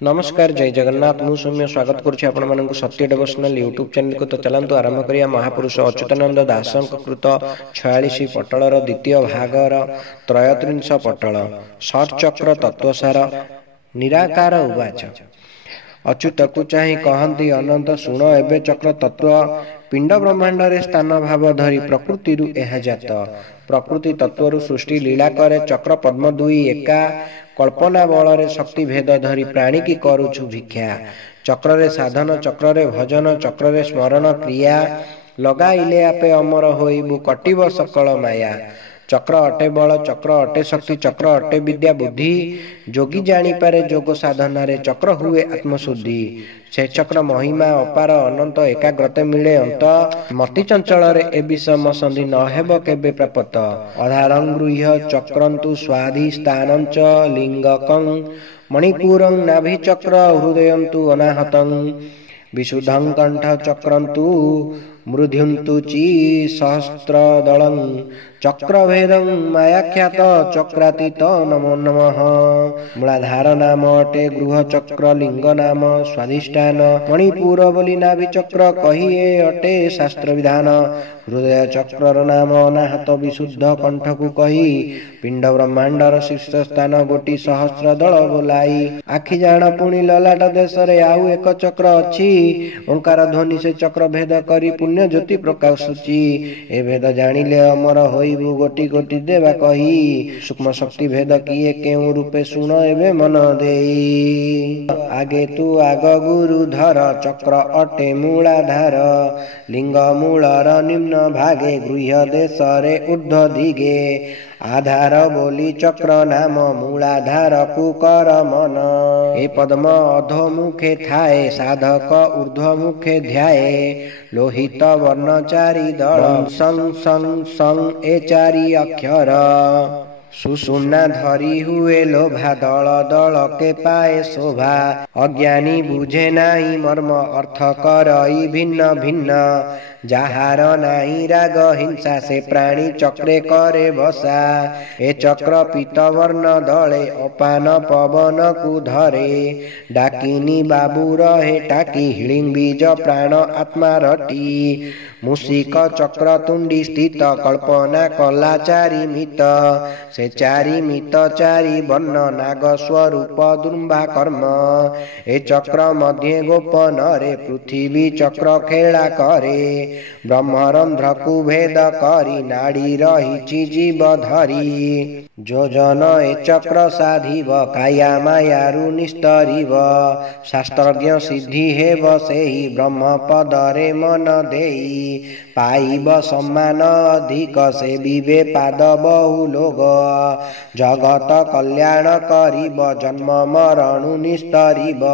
नमस्कार जय जगन्नाथ मु सौम्य स्वागत करुच्ची आपण मानकु सत्य डिवोशनल यूट्यूब चैनल को। तो चलंतु आरंभ करिया महापुरुष अच्युतानंद दासंक कृत 46 पटलर द्वितीय भागर 33 पटल षट चक्र तत्वसार। निराकार उवाच अच्युत को चाहि कहती अनंत शुण एबे चक्र तत्व पिंड ब्रह्मांड रे स्थान भाव धरी प्रकृति जात। प्रकृति तत्व सृष्टि लीला करे चक्र पद्म दुई एका कल्पना बल रे शक्ति भेद धरी प्राणी की करुछु भिक्षा। चक्र रे साधन चक्र रे भजन चक्र रे स्मरण क्रिया लगाइले आपे अमर होइबु कटिब सकल माया। चक्र अटे बल चक्र अटे शक्ति चक्र अटे विद्या बुद्धि जोगी जानी पारे जोग साधना रे चक्र हुए आत्मशुद्धि। से चक्र महिमा अपार अनंत एकाग्रते मिले अंत मति चंचल रे ए विषम संधि न हेब केबे प्राप्त। अधारं गृह्य चक्रंतु स्वाधिष्ठानंच लिंगकं मणिपुरं नाभि चक्र हृदयंतु अनाहतं विशुद्धं कंठ चक्रंतु मृद्युन्तु ची सहस्रदलं चक्रभेदं मायाख्यात चक्रातीत नमो नमः। मूलाधार नाम अटे गृह चक्र लिंग नाम स्वाधिष्ठान मणिपुर बोली नाभि चक्र कहिए अटे शास्त्र विधान। हृदय चक्र नाम अनाहत विशुद्ध कंठ को कही पिंड ब्रह्मांडर शीर्ष स्थान गोटी सहस्र दल बोलाई। आखि जान पुणी ललाट देश रे आउ एक चक्र अछि ओंकार ध्वनि से चक्र भेद करी पुण्य ज्योति प्रकाशुची। ए भेद जानिले अमर होइबु गोटी गोटी देवा कही सूक्ष्म शक्ति भेद किए केउ रूपे सुन एबे मन देई। आगे तू आग गुरु धर चक्र अटे मूलाधार लिंग मूलर निम्न भागे गृह्य देश रे ऊर्ध्व दिगे। आधार बोली चक्र नाम मूलाधार कुकर मन। ए पद्म अधोमुखे थाए साधक ऊर्ध्वमुखे ध्याए लोहित वर्ण चारि दल सं सं सं ए चारि अक्षर सुषुम्ना धरी हुए लोभा दल दल के पाए शोभा। अज्ञानी बुझे नाई मर्म अर्थ करई भिन्न भिन्न जाहार नाई राग हिंसा से प्राणी चक्रे करे बसा। ए चक्र पीत वर्ण दले अपान पवन को धरे डाकिनी बाबू रहे टाकी हिडिंग बीज प्राण आत्मा रटी। मूषिक चक्र तुंडी स्थित कल्पना कला चारि मित से चारि मित चारि वर्ण नाग स्वरूप दुर्बा कर्म। ए चक्र मध्य गोपन रे पृथ्वी चक्र खेला करे ब्रह्मरंध्र को भेद करी नाड़ी रही जीव धरी। जोजन ए चक्र साधिव काया मायारु निस्तरिव शास्त्रज्ञ सिद्धि हेब सेहि ब्रह्म पदरे मन देई। पाइब सम्मान अधिक से विवे पाद बहु लोग जगत कल्याण करिब जन्म मरणु निस्तरिब।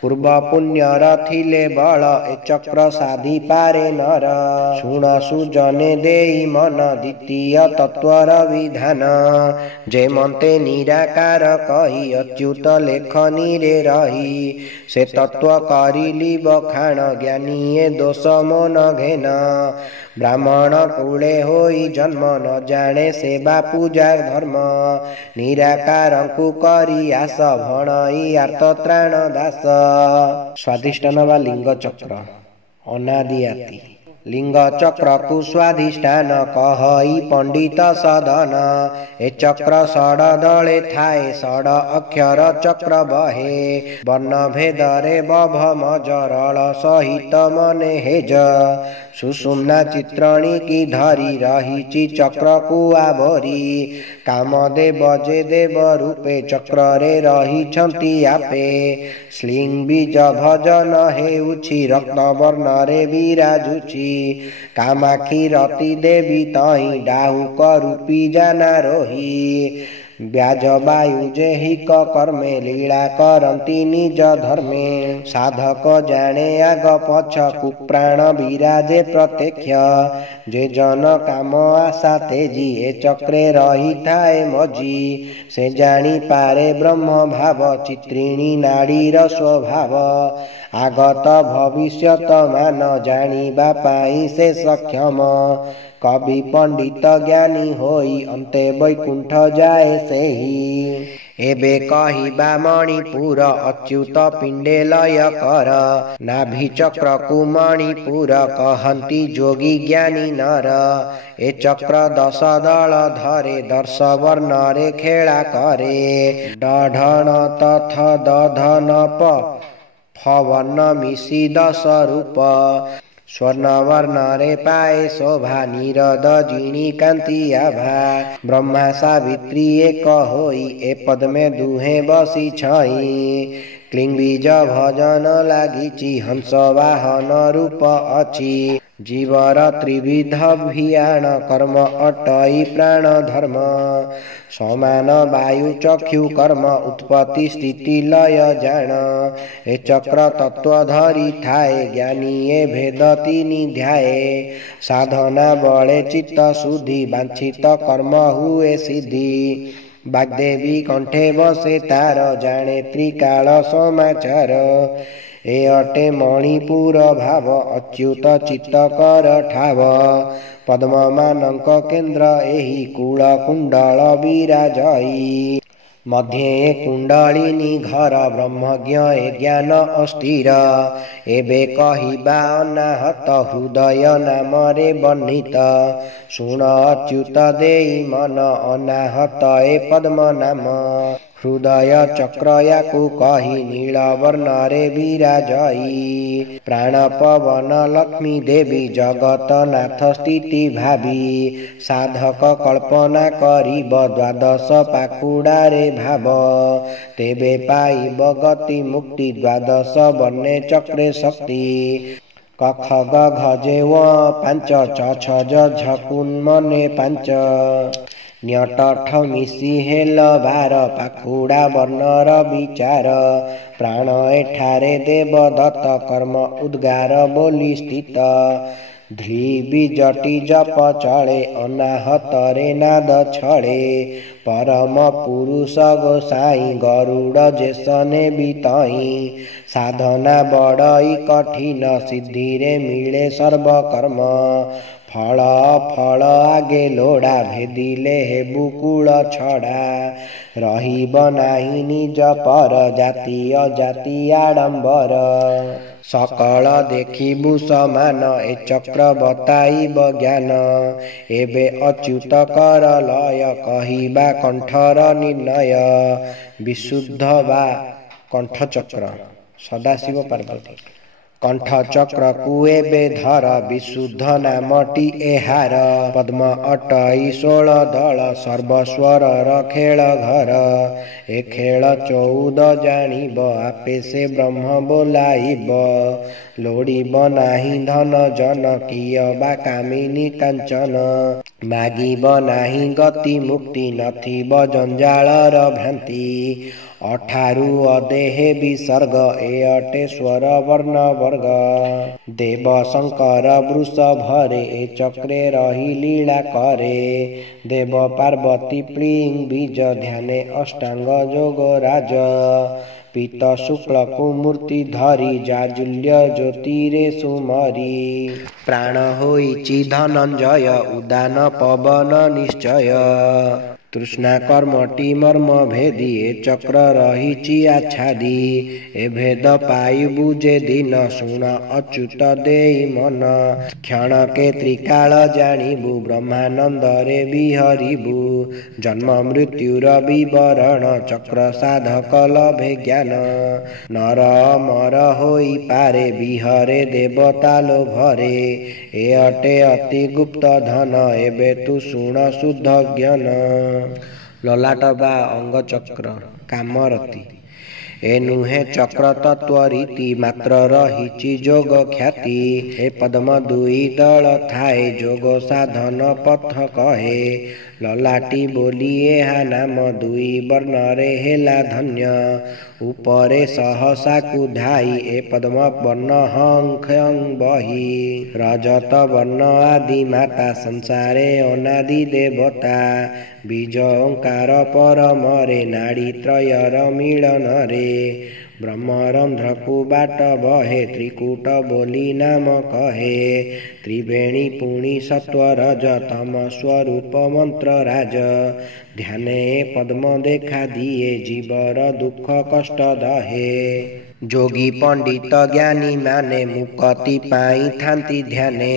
पूर्व पुण्यर थिले बल ए चक्र साधि पारे नर शुण सुजने देई मन द्वितीय तत्वर विधान। जे मन्ते निराकार कही अच्युत लेखनी रे रही से तत्व करिली बखाण ज्ञानी दोष मन घेन। ब्राह्मण कूले होई जन्म न जाने सेवा पूजा धर्म निराकार को करी आस भणई आर्त त्राण दास। स्वाधिष्ठान वा लिंग चक्र अनादि आति लिंग चक्र को स्वाधिष्ठान कहई पंडित सदन। ए चक्र षड दले थाए षड अक्षर चक्र बहे वर्ण भेद रे बभम जरल सहित मने हेज। सुषुम्ना चित्रणी की धरी रही चक्र को आवरी काम देव जे देव रूपे चक्र रे रही छंती आपे। श्लिंग बीज भजन हेउछि रक्त वर्ण रे विराजुछि कामाक्षी रति देवी तही डाहुक रूपी जाना रोही। व्याज वायु जेहिक कर्मे लीला करती निज धर्मे साधक जाने आग पछ कुप्राण विराजे प्रत्यक्ष। जे जन काम आशा तेजी ए चक्रे रही थाए मजी से जानी पारे ब्रह्म भाव चित्रिणी नाड़ीर स्वभाव। आगत भविष्यत मान जानिबा पाई से सक्षम कवि पंडित ज्ञानी होई अंते वैकुंठ जाए सेही। एबे कहिबा मणिपुर अच्युत पिंडे लय कर नाभि चक्र कु मणिपुर कहंती जोगी ज्ञानी नर ए चक्र 10 दल धरे दर्श वर्ण रे खेला करे डढण तथ दधन प फवर्ण मिसी 10 रूप स्वर्ण वर्ण रे पाए शोभा नीरद जिणी कांति आभा ब्रह्मा सावित्री एक होई ए पद में दुहे बसी छई क्लिंग बीज भजन लागिची हंस वाहन रूप अछि जीवर त्रिविध भियाण कर्म अटई प्राण धर्म समान वायु चक्षु कर्म उत्पत्ति स्थिति लय जान ए चक्र तत्व धरी थाए ज्ञानी ए भेद तिनि ध्याए साधना बळे चित्त शुद्धि वांछित कर्म हुए सिद्धि बाग्देवी कंठे बसे तार जाने त्रिकाल समाचार ए अटे मणिपुर भाव अच्युत चित्त कर ठाव पद्म मानक केन्द्र एही कूल कुंडल विराजई मध्ये कुंडलिनी घर ब्रह्मज्ञ ए ज्ञान अस्थिर एबे कहिबा अनाहत हृदय नाम रे वर्णित शुण अच्युत देई मन अनाहत ए पद्म नाम हृदय चक्र याकु कही नील वर्ण रे विराजई प्राण पवन लक्ष्मी देवी जगत नाथ स्थिति भावी साधक कल्पना करिब द्वादश पाकुड़ा रे भाव तेबे पाइब गति मुक्ति द्वादश वर्णे चक्रे शक्ति कख ग घजे व पांच छ छ झ कुन मने पांच न्यटठ मिसी हेल बार पाखुड़ा वर्णर विचार प्राण एठारे देवदत्त कर्म उद्गार बोली स्थित ध्री बीजटी जप चले अनाहत रे नाद छड़े परम पुरुष गोसाई गरुड़ जेसने बीतई साधना बड़ई कठिन सिद्धि रे मिले सर्वकर्म फल फल आगे लोड़ा भेदिले हेबु कूल छड़ा रहिब नाही निज पर जाति अजाति आडंबर सकल देखिबु समान ए चक्र बताइब ज्ञान एबे अच्युत कर लय कहिबा कंठर निर्णय विशुद्ध बा कंठ चक्र सदाशिव पार्वती कंठ चक्र कुएबे धर विशुद्ध नामटी एहार पद्म अटई 16 दल सर्वस्वर खेल घर ए खेल 14 जानिब आपे से ब्रह्म बोलाइब लोड़ीब नाही धन जन किय बा कामिनी कांचन मागिब नाही गति मुक्ति नथिब जंजालर भ्रांति अठारु अदेहे विसर्ग ए अटे स्वर वर्ण वर्ग देव शंकर वृष भरे ए चक्रे रही लीला करे देव पार्वती प्लिंग बीज ध्याने अष्टांग जोग राज पीत शुक्ल कुमूर्ति धरी जाजुल्य ज्योतिरे सुमरी प्राण होइछि धनंजय उदान पवन निश्चय तृष्णा कर्मटी मर्म भेदी ए चक्र रहिछि आच्छादी ए भेद पाइबु जे दिन शुण अच्युत देई मन क्षण के त्रिकाल जानिबु ब्रह्मानंद रे विहरिबु जन्म मृत्युर विवरण चक्र साधक लभे ज्ञान नर अमर होई पारे विहरे देवता लोभरे ए अटे अति गुप्त धन एबे तु शुण शुद्ध ज्ञान ललाट बा अंग चक्र कामरती ए नुहे चक्र तत्व रीति मात्र रहिछि जोग ख्याति ए पद्म दुई दल थाए जोग साधन पथ कहे ललाटी बोली एहा नाम दुई वर्ण रे हेला धन्य उपरे सहसा कुधाई ए पद्म वर्ण हंख्यं बही रजत वर्ण आदि माता संसारे अनादि देवता बीज ओंकार परम रे नाड़ी त्रयर मिलन रे ब्रह्मरंध्र को बाट बहे त्रिकूट बोली नाम कहे त्रिवेणी पुणी सत्व रज तम स्वरूप मंत्र राज ଧ୍ୟାନେ ପଦ୍ମ ଦେଖା ଦିଏ ଜୀବର ଦୁଃଖ କଷ୍ଟ ଦହେ। ଯୋଗୀ ପଣ୍ଡିତ ଜ୍ଞାନୀ ମାନେ ମୁକ୍ତି ପାଇଥାନ୍ତି ଧ୍ୟାନେ।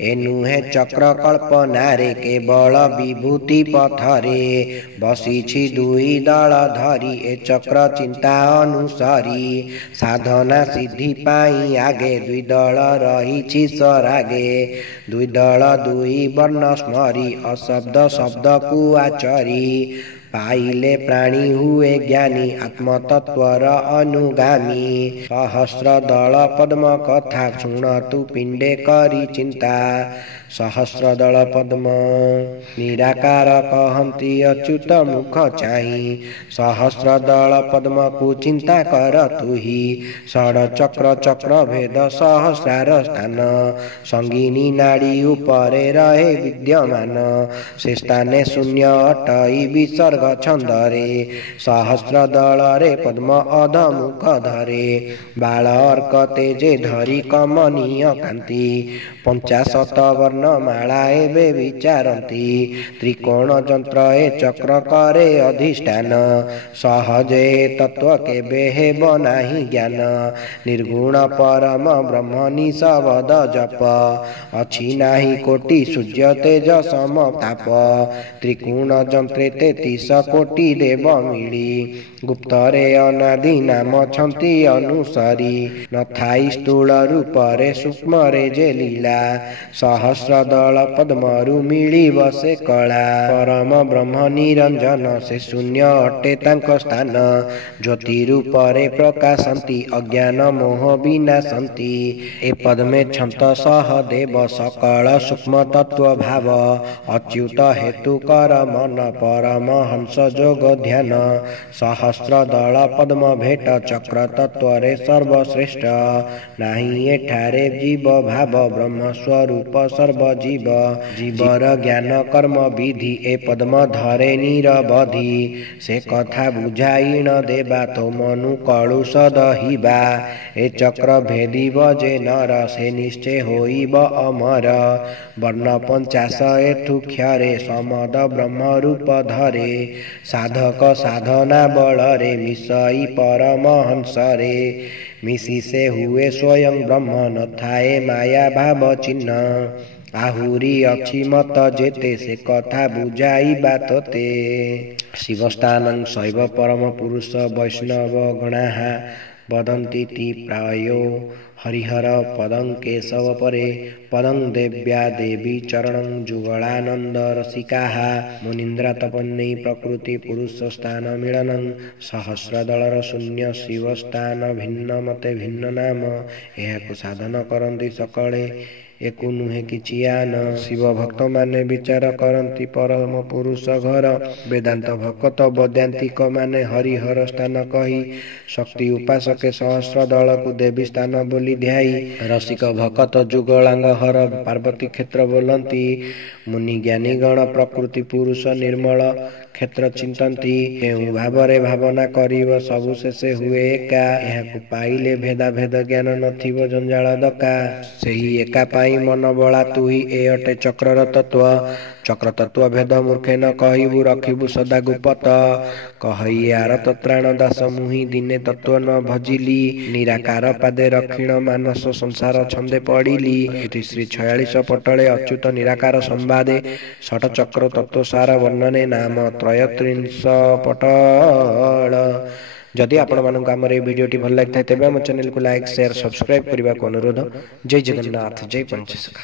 ଏ ନୁହେଁ ଚକ୍ର କଳ୍ପନାରେ କେବଳ ବିଭୂତି ପଥରେ। ବସିଛି ଦୁଇ ଦଳ ଧରି ଏ ଚକ୍ର ଚିନ୍ତା ଅନୁସରି। ସାଧନା ସିଦ୍ଧି ପାଇଁ ଆଗେ ଦୁଇ ଦଳ ରହିଛି ସରାଗେ। ଦୁଇ ଦଳ ଦୁଇ ବର୍ଣ୍ଣ ସ୍ମରି ଅଶବ୍ଦ ଶବ୍ଦକୁ ଆଚରି। ପାଇଲେ ପ୍ରାଣୀ ହୁଏ ଜ୍ଞାନୀ ଆତ୍ମତତ୍ଵର ଅନୁଗାମୀ। ସହସ୍ର ଦଳ ପଦ୍ମ କଥା ଶୁଣ ତୁ ପିଣ୍ଡେ କରି ଚିନ୍ତା। ସହସ୍ର ଦଳ ପଦ୍ମ ନିରାକାର କହନ୍ତି ଅଚ୍ୟୁତ ମୁଖ ଚାହିଁ। ସହସ୍ର ଦଳ ପଦ୍ମକୁ ଚିନ୍ତା କର ତୁହି। ଷଡ଼ ଚକ୍ର ଚକ୍ର ଭେଦ ସହସ୍ରାର ସ୍ଥାନ। ସଙ୍ଗିନୀ ନାଡ଼ି ଉପରେ ରହେ ବିଦ୍ୟମାନ। ସେ ସ୍ଥାନେ ଶୂନ୍ୟ ଅଟଇ ବିସର୍ଗ ଛନ୍ଦରେ। ସହସ୍ର ଦଳରେ ପଦ୍ମ ଅଧମୁଖ ଧରେ। ବାଳ ଅର୍କ ତେଜେ ଧରି କମନୀୟ କାନ୍ତି। ପଞ୍ଚାଶତ ବର୍ଣ୍ଣ ମାଳା ଏବେ ବିଚାରନ୍ତି। ତ୍ରିକୋଣ ଯନ୍ତ୍ର ଏ ଚକ୍ର କରେ ଅଧିଷ୍ଠାନ। ସହଜେ ତତ୍ତ୍ୱ କେବେ ହେବ ନାହିଁ ଜ୍ଞାନ। ନିର୍ଗୁଣ ପରମ ବ୍ରହ୍ମ ନିଶବଦ ଜପ। ଅଛି ନାହିଁ କୋଟି ସୂର୍ଯ୍ୟ ତେଜ ସମତାପ। ତ୍ରିକୋଣ ଯନ୍ତ୍ରେ 33 କୋଟି ଦେବ ମିଳି। ଗୁପ୍ତରେ ଅନାଦି ନାମ ଛନ୍ତି ଅନୁସରି। ନଥାଇ ସ୍ଥୂଳ ରୂପରେ ସୂକ୍ଷ୍ମରେ ଯେ ଲୀଳା। ସହସ୍ର ଦଳ ପଦ୍ମରୁ ମିଳିବ ସେ କଳା। ପରମ ବ୍ରହ୍ମ ନିରଞ୍ଜନ ସେ ଶୂନ୍ୟ ଅଟେ ତାଙ୍କ ସ୍ଥାନ। ଜ୍ୟୋତି ରୂପରେ ପ୍ରକାଶନ୍ତି ଅଜ୍ଞାନ ମୋହ ବିନାଶନ୍ତି। ଏ ପଦ୍ମେ ଛନ୍ତ ସହ ଦେବ ସକଳ ସୂକ୍ଷ୍ମ ତତ୍ତ୍ୱ ଭାବ। ଅଚ୍ୟୁତ ହେତୁ କର ମନ ପରମ ହଂସ ଯୋଗ ଧ୍ୟାନ। ସହସ୍ର ଦଳ ପଦ୍ମ ଭେଟ ଚକ୍ର ତତ୍ତ୍ୱରେ ସର୍ବଶ୍ରେଷ୍ଠ। ନାହିଁ ଏଠାରେ ଜୀବ ଭାବ ବ୍ରହ୍ମ ସ୍ୱରୂପ ସର୍ବଜୀବ। ଜୀବର ଜ୍ଞାନ କର୍ମ ବିଧି ଏ ପଦ୍ମ ଧରେ ନିରବଧି। ସେ କଥା ବୁଝାଇ ନ ଦେବା ତୋ ମନୁ କଳୁଷ ଦହିବା। ଏ ଚକ୍ର ଭେଦିବ ଯେ ନର ସେ ନିଶ୍ଚେ ହୋଇବ ଅମର। ବର୍ଣ୍ଣ 50 ଏଥୁ କ୍ଷରେ ସମଦ ବ୍ରହ୍ମ ରୂପ ଧରେ। ସାଧକ ସାଧନା ବଳରେ ମିଶଇ ପରମ ହଂସରେ। ମିଶି ସେ ହୁଏ ସ୍ୱୟଂ ବ୍ରହ୍ମ ନଥାଏ ମାୟା ଭାବ ଚିହ୍ନ। ଆହୁରି ଅଛି ମତ ଯେତେ ସେ କଥା ବୁଝାଇବା ତୋତେ। ଶିବସ୍ଥାନଂ ଶୈବ ପରମ ପୁରୁଷ ବୈଷ୍ଣବ ଗଣାଃ ବଦନ୍ତୀତି ପ୍ରାୟୋ ହରିହର ପଦଂ କେଶବ ପରେ। ପଦଂ ଦେବ୍ୟା ଦେବୀ ଚରଣଂ ଯୁଗଳାନନ୍ଦ ରସିକାଃ। ମୁନୀନ୍ଦ୍ରାତପନ୍ୟୈ ପ୍ରକୃତି ପୁରୁଷ ସ୍ଥାନ ମିଳନଂ। ସହସ୍ର ଦଳର ଶୂନ୍ୟ ଶିବ ସ୍ଥାନ ଭିନ୍ନ ମତେ ଭିନ୍ନ ନାମ। ଏହାକୁ ସାଧନ କରନ୍ତି ସକଳେ ଏକୁ ନୁହେଁ କିଛି ଆନ। ଶିବ ଭକ୍ତମାନେ ବିଚାର କରନ୍ତି ପରମ ପୁରୁଷ ଘର। ବେଦାନ୍ତ ଭକତ ବୈଦାନ୍ତିକ ମାନେ ହରିହର ସ୍ଥାନ କହି। ଶକ୍ତି ଉପାସକେ ସହସ୍ର ଦଳକୁ ଦେବୀ ସ୍ଥାନ ବୋଲି ଧ୍ୟାଇ। ରସିକ ଭକତ ଯୁଗଳାଙ୍ଗ ହର ପାର୍ବତୀ କ୍ଷେତ୍ର ବୋଲନ୍ତି। ମୁନି ଜ୍ଞାନୀଗଣ ପ୍ରକୃତି ପୁରୁଷ ନିର୍ମଳ କ୍ଷେତ୍ର ଚିନ୍ତନ୍ତି। କେଉଁ ଭାବରେ ଭାବନା କରିବ ସବୁ ଶେଷେ ହୁଏ ଏକା। ଏହାକୁ ପାଇଲେ ଭେଦାଭେଦ ଜ୍ଞାନ ନଥିବ ଜଞ୍ଜାଳ ଦକା। ସେହି ଏକା ପାଇଁ ମନ ବଳା ତୁହି ଏ ଅଟେ ଚକ୍ରର ତତ୍ତ୍ୱ। ଚକ୍ର ତତ୍ତ୍ୱ ଭେଦ ମୂର୍ଖେ ନ କହିବୁ ରଖିବୁ ସଦା ଗୁପତ। କହଇ ଆର ତତ୍ରାଣ ଦାସ ମୁହିଁ ଦିନେ ତତ୍ତ୍ୱ ନ ଭଜିଲି। ନିରାକାର ପାଦେ ରକ୍ଷିଣ ମାନସ ସଂସାର ଛନ୍ଦେ ପଡ଼ିଲି। ଇତି ଶ୍ରୀ 46 ପଟଳେ ଅଚ୍ୟୁତ ନିରାକାର ସମ୍ବାଦେ ଷଟ ଚକ୍ର ତତ୍ତ୍ୱ ସାର ବର୍ଣ୍ଣନେ ନାମ 33 ପଟଳ। ଯଦି ଆପଣମାନଙ୍କୁ ଆମର এই ଭିଡ଼ିଓଟି ଭଲ ଲାଗିଥାଏ ତେବେ ଆମ ଚ୍ୟାନେଲକୁ ଲାଇକ୍ ସେୟାର ସବସ୍କ୍ରାଇବ୍ କରିବାକୁ ଅନୁରୋଧ। ଜୟ ଜଗନ୍ନାଥ, ଜୟ ପଞ୍ଚସଖା।